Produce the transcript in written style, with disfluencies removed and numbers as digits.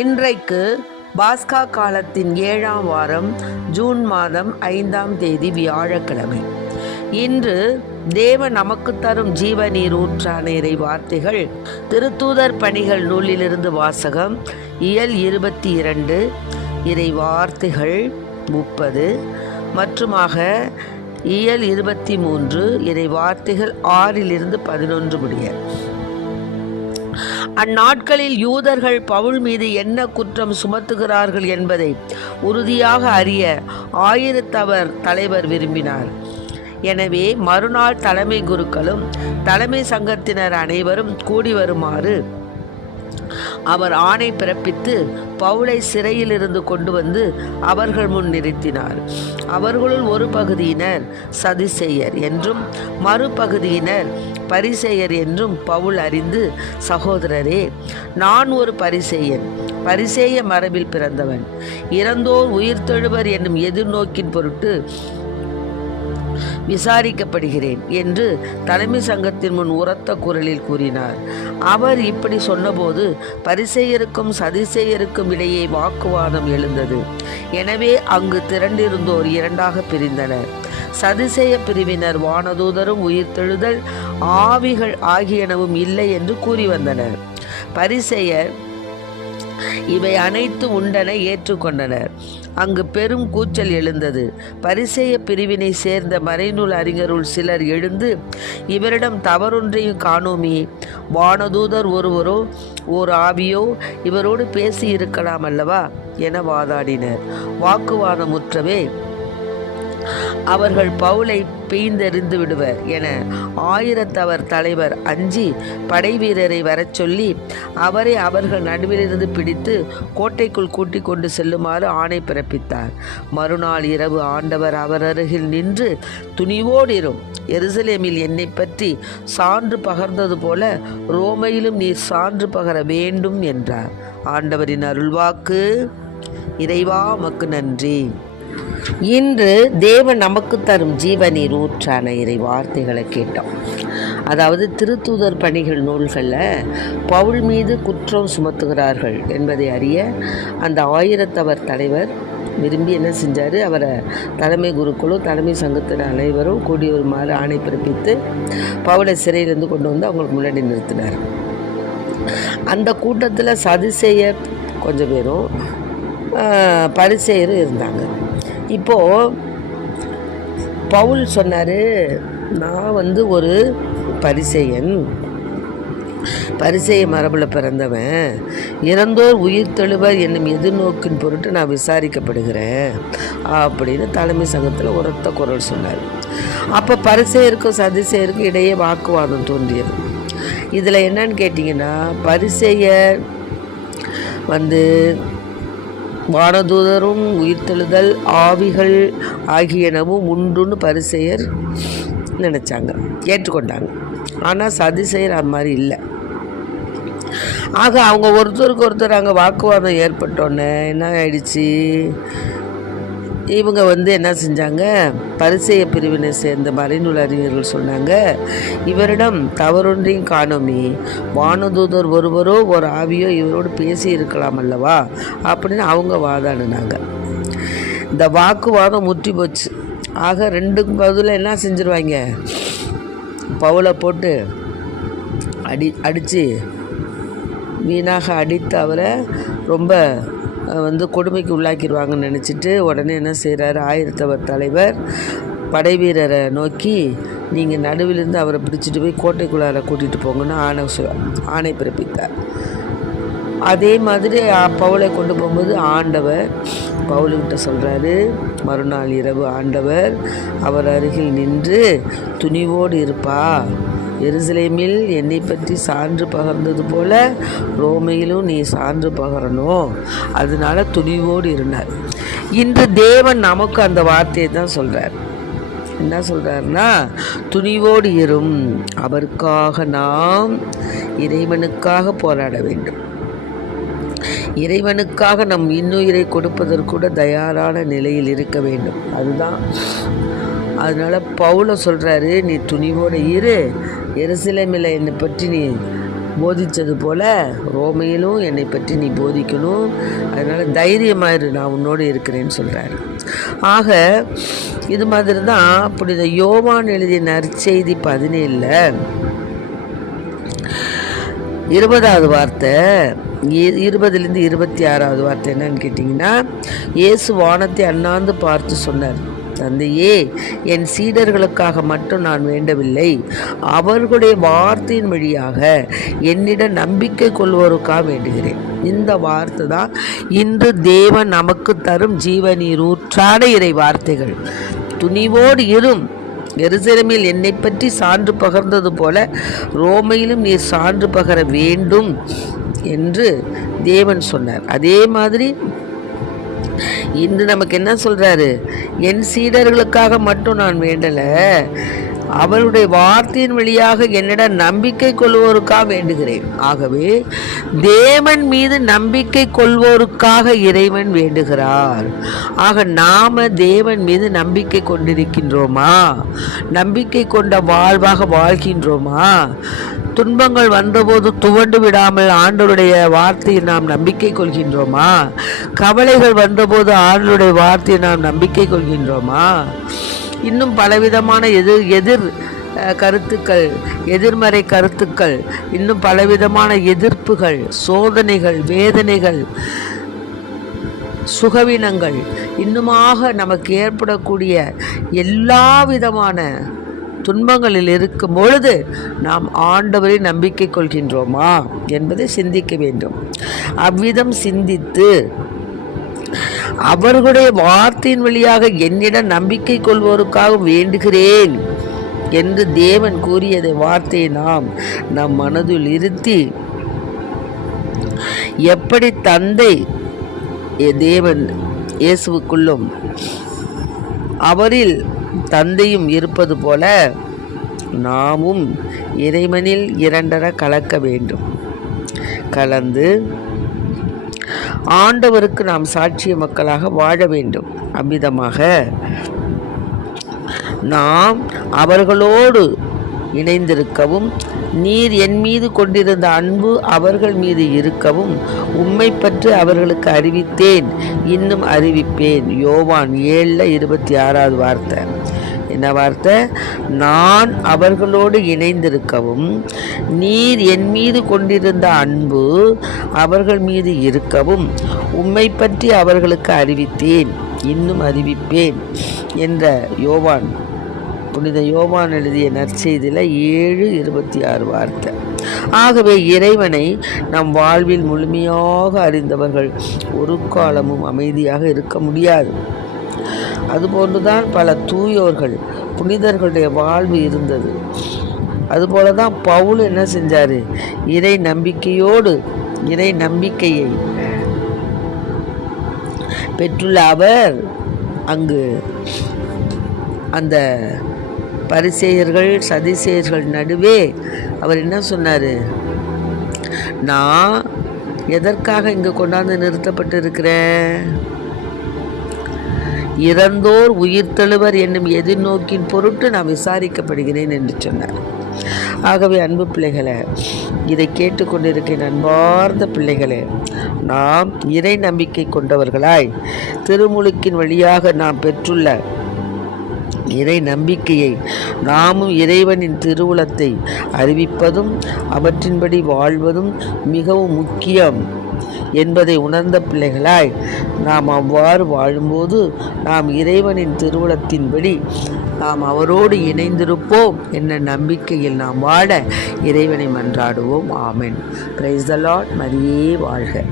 இன்றைக்கு பாஸ்கா காலத்தின் 7ஆம் வாரம் ஜூன் மாதம் 5ஆம் தேதி வியாழக்கிழமை. இன்று தேவன் நமக்கு தரும் ஜீவநீர் ஊற்றான இறை வார்த்தைகள் திருத்தூதர் பணிகள் நூலிலிருந்து வாசகம். இயல் 22, இறை வார்த்தைகள் 30 மற்றுமாக இயல் 23, இறை வார்த்தைகள் 6-11 முடிய. அந்நாட்களில் யூதர்கள் பவுல் மீது என்ன குற்றம் சுமத்துகிறார்கள் என்பதை உறுதியாக அறிய ஆயிரத்தவர் தலைவர் விரும்பினார். எனவே மறுநாள் தலைமை குருக்களும் தலைமை சங்கத்தினர் அனைவரும் கூடி வருமாறு அவர் ஆணை பிறப்பித்து பவுலை சிறையிலிருந்து கொண்டு வந்து அவர்கள் முன் நிறுத்தினார். அவர்களுள் ஒரு பகுதியினர் சதுசேயர் என்றும் மறுபகுதியினர் பரிசேயர் என்றும் பவுல் அறிந்து, சகோதரரே, நான் ஒரு பரிசேயன், பரிசேய மரபில் பிறந்தவன், இறந்தோர் உயிர்த்தெழுவர் என்னும் எதிர்நோக்கின் பொருட்டு விசாரிக்கப்படுகிறேன் என்று தலைமை சங்கத்தின் முன் உரத்த குரலில் கூறினார். அவர் இப்படி சொன்னபோது பரிசேயருக்கும் சதுசேயருக்கும் இடையே வாக்குவாதம் எழுந்தது. எனவே அங்கு திரண்டிருந்தோர் இரண்டாக பிரிந்தனர். சதுசேய பிரிவினர் வானதூதரும் உயிர்த்தெழுதல் ஆவிகள் ஆகியனவும் இல்லை என்று கூறி வந்தனர். பரிசேயர் இவை அனைத்து உண்டன ஏற்றுக்கொண்டனர். அங்கு பெரும் கூச்சல் எழுந்தது. பரிசேய பிரிவினை சேர்ந்த மறைநூல் அறிஞருள் சிலர் எழுந்து, இவரிடம் தவறொன்றையும் காணோமே, வானதூதர் ஒருவரோ ஓர் ஆவியோ இவரோடு பேசி இருக்கலாம் அல்லவா என வாதாடினர். வாக்குவாதமுற்றவே அவர்கள் பவுலை பெய்ந்தெறிந்து விடுவர் என ஆயிரத்தவர் தலைவர் அஞ்சி படை வீரரை வரச் சொல்லி அவரை அவர்கள் நடுவிலிருந்து பிடித்து கோட்டைக்குள் கூட்டிக் கொண்டு செல்லுமாறு ஆணை பிறப்பித்தார். மறுநாள் இரவு ஆண்டவர் அவர் அருகில் நின்று, துணிவோடு இரும், எருசலேமில் என்னை பற்றி சான்று பகர்ந்தது போல ரோமையிலும் நீர் சான்று பகர வேண்டும் என்றார். ஆண்டவரின் அருள்வாக்கு. இறைவா உமக்கு நன்றி. இன்று தேவன் நமக்கு தரும் ஜீவநீர் ஊற்றான இறை வார்த்தைகளை கேட்டோம். அதாவது திருத்தூதர் பணிகள் நூல்களில் பவுல் மீது குற்றம் சுமத்துகிறார்கள் என்பதை அறிய அந்த ஆயிரத்தவர் தலைவர் விரும்பி என்ன செஞ்சார், அவரை தலைமை குருக்களும் தலைமை சங்கத்தின் அனைவரும் கூடி வருமாறு ஆணை பிறப்பித்து பவுலை சிறையிலேருந்து கொண்டு வந்து அவங்களுக்கு முன்னாடி நிறுத்தினார். அந்த கூட்டத்தில் சதுசேயர் கொஞ்சம் பேரும் பரிசேயரும் இருந்தாங்க. இப்போது பவுல் சொன்னார், நான் ஒரு பரிசேயன், பரிசேய மரபில் பிறந்தவன், இறந்தோர் உயிர்த்தெழுவர் என்னும் எதிர்நோக்கின் பொருட்டு நான் விசாரிக்கப்படுகிறேன் அப்படின்னு தலைமை சங்கத்தில் உரத்த குரல் சொன்னார். அப்போ பரிசேயருக்கும் சதுசேயருக்கும் இடையே வாக்குவாதம் தோன்றியது. இதில் என்னன்னு கேட்டிங்கன்னா, பரிசேயர் வானதூதரும் உயிர்த்தெழுதல் ஆவிகள் ஆகியனவும் உண்டுன்னு பரிசேயர் நினச்சாங்க, ஏற்றுக்கொண்டாங்க. ஆனால் சதுசேயர் அது மாதிரி இல்லை. ஆக அவங்க ஒருத்தருக்கு ஒருத்தர் அங்கே வாக்குவாதம் ஏற்பட்டோன்னே என்ன ஆயிடுச்சு, இவங்க என்ன செஞ்சாங்க, பரிசேய பிரிவினை சேர்ந்த மறைநூல் அறிஞர்கள் சொன்னாங்க, இவரிடம் தவறொன்றையும் காணோமே, வானதூதர் ஒருவரோ ஒரு ஆவியோ இவரோடு பேசி இருக்கலாம் அல்லவா அப்படின்னு அவங்க வாதாடினாங்க. இந்த வாக்குவாதம் முற்றி போச்சு. ஆக ரெண்டுக்கும் பதில் என்ன செஞ்சிருவாங்க, பவுலை போட்டு அடித்து வீணாக அடித்து அவரை ரொம்ப கொடுமைக்கு உள்ளாக்கிடுவாங்கன்னு நினச்சிட்டு உடனே என்ன செய்கிறாரு, ஆயிரத்தவர் தலைவர் படை வீரரை நோக்கி, நீங்கள் நடுவிலிருந்து அவரை பிடிச்சிட்டு போய் கோட்டைக்குள்ளார கூட்டிகிட்டு போங்கன்னு ஆணை பிறப்பித்தார். அதே மாதிரி பவுலை கொண்டு போகும்போது ஆண்டவர் பவுலுக்கிட்ட சொல்கிறாரு, மறுநாள் இரவு ஆண்டவர் அவர் அருகில் நின்று, துணிவோடு இருப்பா, எருசலேமில் என்னை பற்றி சான்று பகர்ந்தது போல ரோமையிலும் நீ சான்று பகரணும், அதனால துணிவோடு இருந்தார். இன்று தேவன் நமக்கு அந்த வார்த்தையை தான் சொல்கிறார். என்ன சொல்கிறாருன்னா, துணிவோடு இரும், அவருக்காக நாம் இறைவனுக்காக போராட வேண்டும், இறைவனுக்காக நம் இன்னுயிரை கொடுப்பதற்கூட தயாரான நிலையில் இருக்க வேண்டும். அதுதான். அதனால் பவுல சொல்கிறாரு, நீ துணிவோடு இரு, எருசலேமில் என்னை பற்றி நீ போதித்தது போல் ரோமையிலும் என்னை பற்றி நீ போதிக்கணும். அதனால் தைரியமாயிரு, நான் உன்னோடு இருக்கிறேன்னு சொல்கிறாரு. ஆக இது மாதிரி தான் புனித யோவான் எழுதிய நற்செய்தி 17 20வது வார்த்தை 20லேருந்து 26வது வார்த்தை என்னன்னு கேட்டிங்கன்னா, இயேசு வானத்தை அண்ணாந்து பார்த்து சொன்னார், தந்தையே, என் சீடர்களுக்காக மட்டும் நான் வேண்டவில்லை, அவர்களுடைய வார்த்தையின் வழியாக என்னிடம் நம்பிக்கை கொள்வோருக்காக வேண்டுகிறேன். இந்த வார்த்தை தான் இன்று தேவன் நமக்கு தரும் ஜீவநீர் ஊற்றான இறை வார்த்தைகள். துணிவோடு இரும், எருசலேமில் என்னை பற்றி சான்று பகர்ந்தது போல ரோமையிலும் நீர் சான்று பகர வேண்டும் என்று தேவன் சொன்னார். அதே மாதிரி இன்று நமக்கு என்ன சொல்றாரு, என் சீடர்களுக்காக மட்டும் நான் வேண்டலை, அவருடைய வார்த்தையின் வழியாக என்னிடம் நம்பிக்கை கொள்வோருக்காக வேண்டுகிறேன். ஆகவே தேவன் மீது நம்பிக்கை கொள்வோருக்காக இறைவன் வேண்டுகிறார். ஆக நாம தேவன் மீது நம்பிக்கை கொண்டிருக்கின்றோமா? நம்பிக்கை கொண்ட வாழ்வாக வாழ்கின்றோமா? துன்பங்கள் வந்தபோது துவண்டு விடாமல் ஆண்டவருடைய வார்த்தையில் நாம் நம்பிக்கை கொள்கின்றோமா? கவலைகள் வந்தபோது ஆண்டவருடைய வார்த்தையை நாம் நம்பிக்கை கொள்கின்றோமா? இன்னும் பலவிதமான எதிர் கருத்துக்கள், எதிர்மறை கருத்துக்கள், இன்னும் பலவிதமான எதிர்ப்புகள், சோதனைகள், வேதனைகள், சுகவீனங்கள், இன்னுமாக நமக்கு ஏற்படக்கூடிய எல்லா விதமான துன்பங்களில் இருக்கும் பொழுது நாம் ஆண்டவரை நம்பிக்கை கொள்கின்றோமா என்பதை சிந்திக்க வேண்டும். அவ்விதம் சிந்தித்து அவர்களுடைய வார்த்தையின் வழியாக என்னிடம் நம்பிக்கை கொள்வோருக்காக வேண்டுகிறேன் என்று தேவன் கூறியதை வார்த்தையை நாம் நம் மனதில் இருத்தி, எப்படி தந்தை தேவன் இயேசுவுக்குள்ளும் அவரில் தந்தையும் இருப்பது போல நாமும் இறைவனில் இரண்டர கலக்க வேண்டும். கலந்து ஆண்டவருக்கு நாம் சாட்சிய மக்களாக வாழ வேண்டும். அவ்விதமாக நாம் அவர்களோடு இணைந்திருக்கவும், நீர் என் மீது கொண்டிருந்த அன்பு அவர்கள் மீது இருக்கவும் உம்மை பற்றி அவர்களுக்கு அறிவித்தேன், இன்னும் அறிவிப்பேன். யோவான் 7:26 வார்த்தை. என்ன வார்த்தை? நான் அவர்களோடு இணைந்திருக்கவும், நீர் என் மீது கொண்டிருந்த அன்பு அவர்கள் மீது இருக்கவும் உம்மை பற்றி அவர்களுக்கு அறிவித்தேன், இன்னும் அறிவிப்பேன் என்ற புனித யோவான் எழுதிய நற்செய்தியில் 7:26 வார்த்தை. ஆகவே இறைவனை நம் வாழ்வில் முழுமையாக அறிந்தவர்கள் ஒரு காலமும் அமைதியாக இருக்க முடியாது. அதுபோன்றுதான் பல தூயோர்கள், புனிதர்களுடைய வாழ்வு இருந்தது. அதுபோல தான் பவுல் என்ன செஞ்சார்? இறை நம்பிக்கையை பெற்றுள்ள அவர் அங்கு அந்த பரிசேயர்கள் சதிசேயர்கள் நடுவே அவர் என்ன சொன்னார்? நான் எதற்காக இங்கே கொண்டாந்து நிறுத்தப்பட்டு இருக்கிறேன்? இறந்தோர் உயிர்த்தெழுவர் என்னும் எதிர்நோக்கின் பொருட்டு நான் விசாரிக்கப்படுகிறேன் என்று சொன்னார். ஆகவே அன்பு பிள்ளைகளே, இதை கேட்டுக்கொண்டிருக்கிற அன்பார்ந்த பிள்ளைகளே, நாம் இறை நம்பிக்கை கொண்டவர்களாய் திருமுழுக்கின் வழியாக நாம் பெற்றுள்ள இறை நம்பிக்கையை நாமும் இறைவனின் திருவுளத்தை அறிவிப்பதும் அவற்றின்படி வாழ்வதும் மிகவும் முக்கியம் என்பதை உணர்ந்த பிள்ளைகளாய் நாம் அவ்வாறு வாழும்போது நாம் இறைவனின் திருவுளத்தின்படி நாம் அவரோடு இணைந்திருப்போம் என்ற நம்பிக்கையில் நாம் வாழ இறைவனை மன்றாடுவோம். ஆமென். Praise the lord. மரியே வாழ்க.